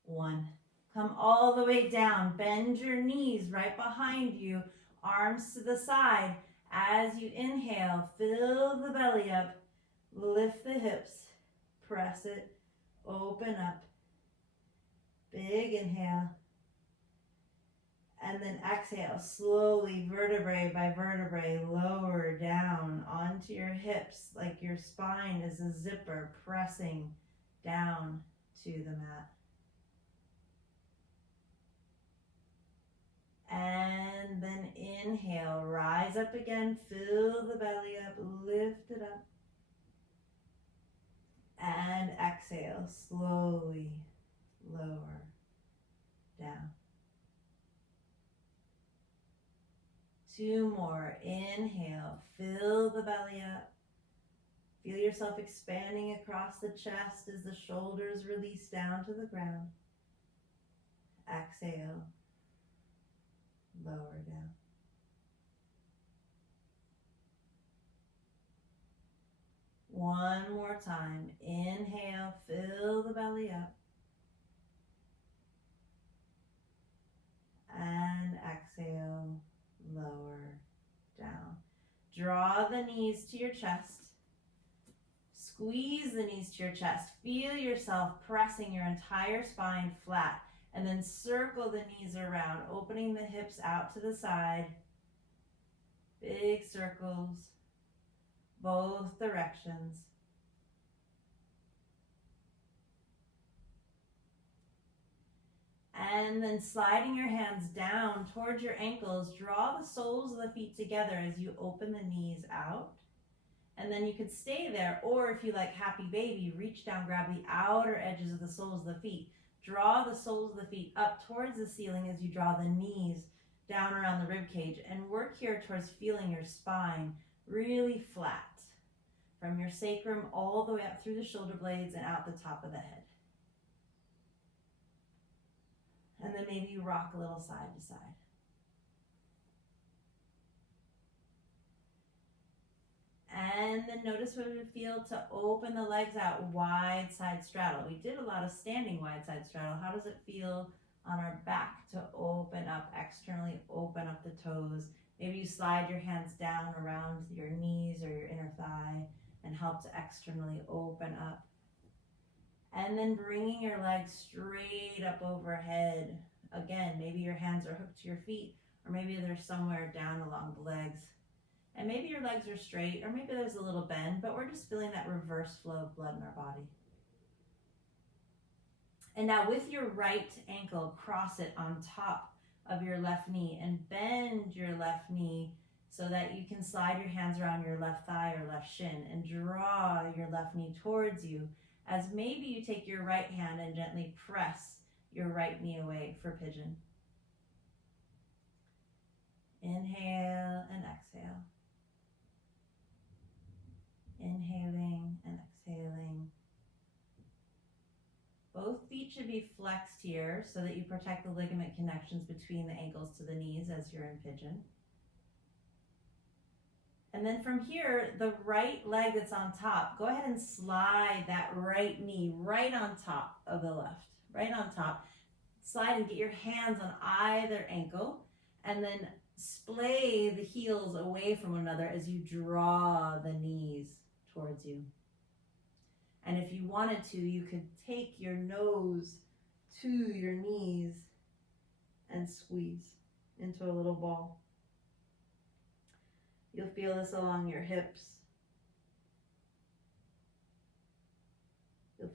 1. Come all the way down. Bend your knees right behind you. Arms to the side. As you inhale, fill the belly up. Lift the hips. Press it. Open up. Big inhale. And then exhale, slowly, vertebrae by vertebrae, lower down onto your hips like your spine is a zipper pressing down to the mat. And then inhale, rise up again, fill the belly up, lift it up. And exhale, slowly lower down. 2 more. Inhale, fill the belly up. Feel yourself expanding across the chest as the shoulders release down to the ground. Exhale, lower down. One more time. Inhale, fill the belly up. And exhale, lower down. Draw the knees to your chest. Squeeze the knees to your chest. Feel yourself pressing your entire spine flat. And then circle the knees around, opening the hips out to the side. Big circles, both directions. And then sliding your hands down towards your ankles, draw the soles of the feet together as you open the knees out. And then you could stay there, or if you like happy baby, reach down, grab the outer edges of the soles of the feet. Draw the soles of the feet up towards the ceiling as you draw the knees down around the rib cage, and work here towards feeling your spine really flat from your sacrum all the way up through the shoulder blades and out the top of the head. And then maybe you rock a little side to side. And then notice what it would feel to open the legs out, wide side straddle. We did a lot of standing wide side straddle. How does it feel on our back to open up externally, open up the toes? Maybe you slide your hands down around your knees or your inner thigh and help to externally open up. And then bringing your legs straight up overhead. Again, maybe your hands are hooked to your feet, or maybe they're somewhere down along the legs. And maybe your legs are straight, or maybe there's a little bend, but we're just feeling that reverse flow of blood in our body. And now with your right ankle, cross it on top of your left knee and bend your left knee so that you can slide your hands around your left thigh or left shin and draw your left knee towards you, as maybe you take your right hand and gently press your right knee away for pigeon. Inhale and exhale. Inhaling and exhaling. Both feet should be flexed here so that you protect the ligament connections between the ankles to the knees as you're in pigeon. And then from here, the right leg that's on top, go ahead and slide that right knee right on top of the left, right on top. Slide and get your hands on either ankle, and then splay the heels away from one another as you draw the knees towards you. And if you wanted to, you could take your nose to your knees and squeeze into a little ball. You'll feel this along your hips,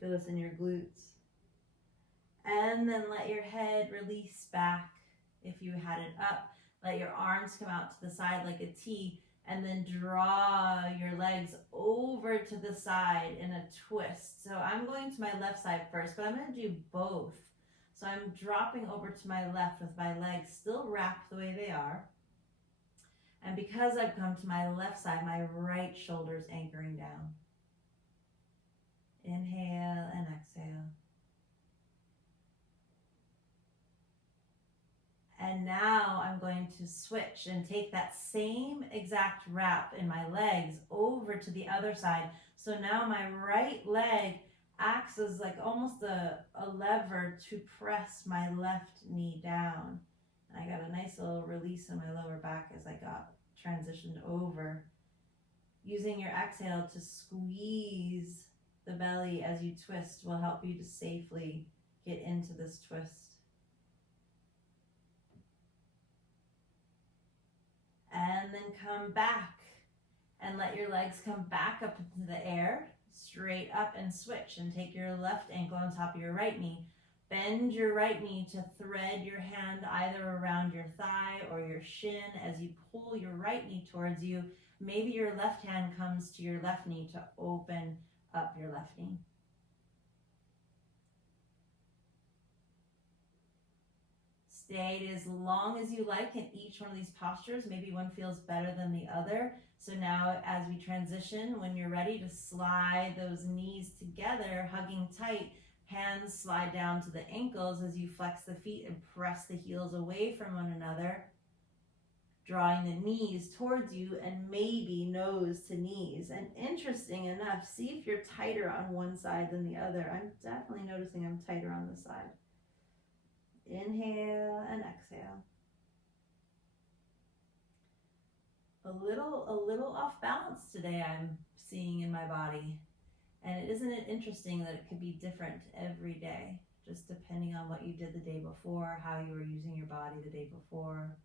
feel this in your glutes. And then let your head release back if you had it up. Let your arms come out to the side like a T, and then draw your legs over to the side in a twist. So I'm going to my left side first, but I'm going to do both. So I'm dropping over to my left with my legs still wrapped the way they are. And because I've come to my left side, my right shoulder's anchoring down. Inhale and exhale. And now I'm going to switch and take that same exact wrap in my legs over to the other side. So now my right leg acts as like almost a lever to press my left knee down. And I got a nice little release in my lower back as I got transitioned over. Using your exhale to squeeze the belly as you twist will help you to safely get into this twist. And then come back and let your legs come back up into the air, straight up, and switch and take your left ankle on top of your right knee. Bend your right knee to thread your hand either around your thigh or your shin as you pull your right knee towards you. Maybe your left hand comes to your left knee to open up your left knee. Stay as long as you like in each one of these postures. Maybe one feels better than the other. So now as we transition, when you're ready to slide those knees together, hugging tight, hands slide down to the ankles as you flex the feet and press the heels away from one another, drawing the knees towards you and maybe nose to knees. And interesting enough, see if you're tighter on one side than the other. I'm definitely noticing I'm tighter on this side. Inhale and exhale. A little off balance today I'm seeing in my body. And isn't it interesting that it could be different every day, just depending on what you did the day before, how you were using your body the day before.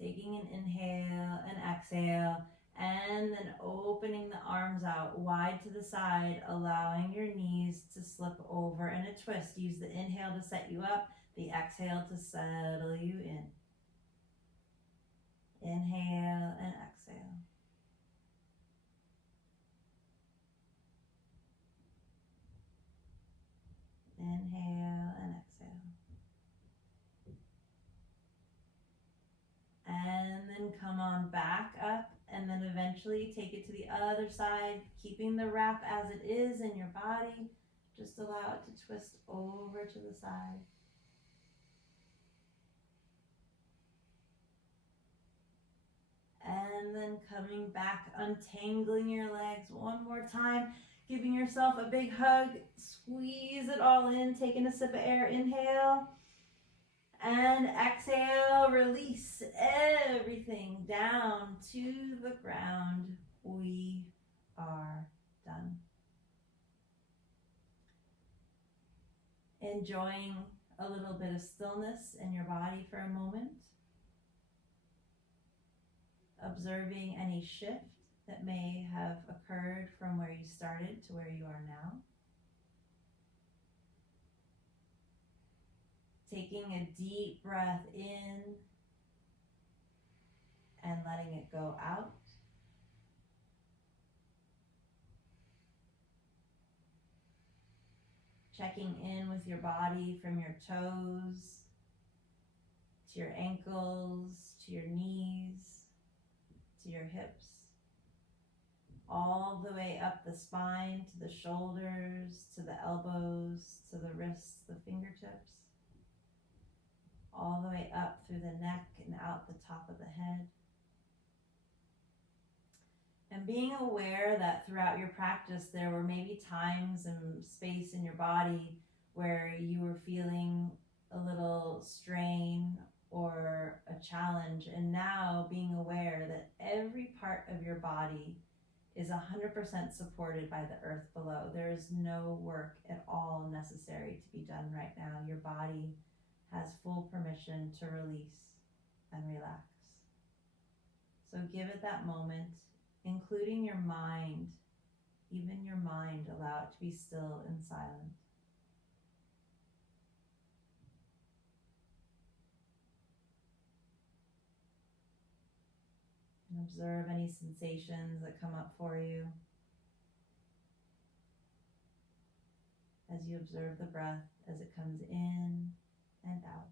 Taking an inhale and exhale, and then opening the arms out wide to the side, allowing your knees to slip over in a twist. Use the inhale to set you up, the exhale to settle you in. Inhale and exhale. Inhale and exhale. And then come on back up, and then eventually take it to the other side, keeping the wrap as it is in your body. Just allow it to twist over to the side. And then coming back, untangling your legs one more time, giving yourself a big hug, squeeze it all in, taking a sip of air, inhale, and exhale, release everything down to the ground. We are done. Enjoying a little bit of stillness in your body for a moment. Observing any shift that may have occurred from where you started to where you are now. Taking a deep breath in and letting it go out. Checking in with your body from your toes to your ankles, to your knees, to your hips, all the way up the spine, to the shoulders, to the elbows, to the wrists, the fingertips, all the way up through the neck and out the top of the head. And being aware that throughout your practice there were maybe times and space in your body where you were feeling a little strain or a challenge, and now being aware that every part of your body is 100% supported by the earth below. There is no work at all necessary to be done right now. Your body has full permission to release and relax. So give it that moment, including your mind, even your mind, allow it to be still and silent. And observe any sensations that come up for you as you observe the breath as it comes in and out.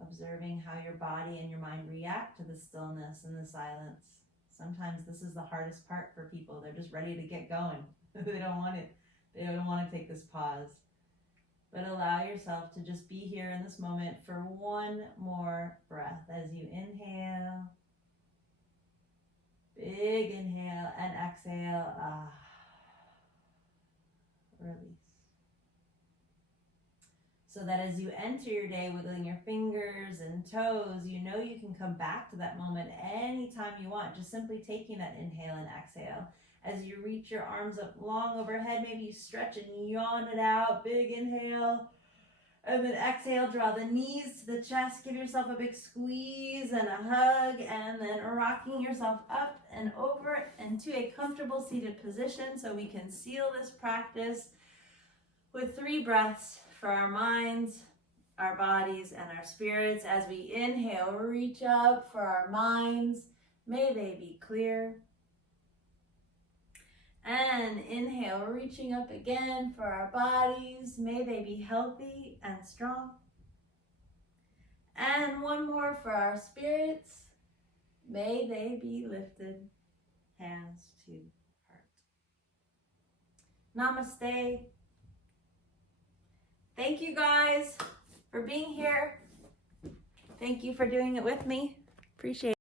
Observing how your body and your mind react to the stillness and the silence. Sometimes this is the hardest part for people. They're just ready to get going. They don't want it. They don't want to take this pause. But allow yourself to just be here in this moment for one more breath as you inhale. Big inhale and exhale. Release. So that as you enter your day, wiggling your fingers and toes, you know you can come back to that moment anytime you want. Just simply taking that inhale and exhale. As you reach your arms up long overhead, maybe you stretch and yawn it out. Big inhale. And then exhale, draw the knees to the chest. Give yourself a big squeeze and a hug. And then rocking yourself up and over into a comfortable seated position so we can seal this practice with 3 breaths for our minds, our bodies, and our spirits. As we inhale, reach up for our minds. May they be clear. And inhale, reaching up again for our bodies. May they be healthy and strong. And one more for our spirits. May they be lifted, hands to heart. Namaste. Thank you guys for being here. Thank you for doing it with me. Appreciate it.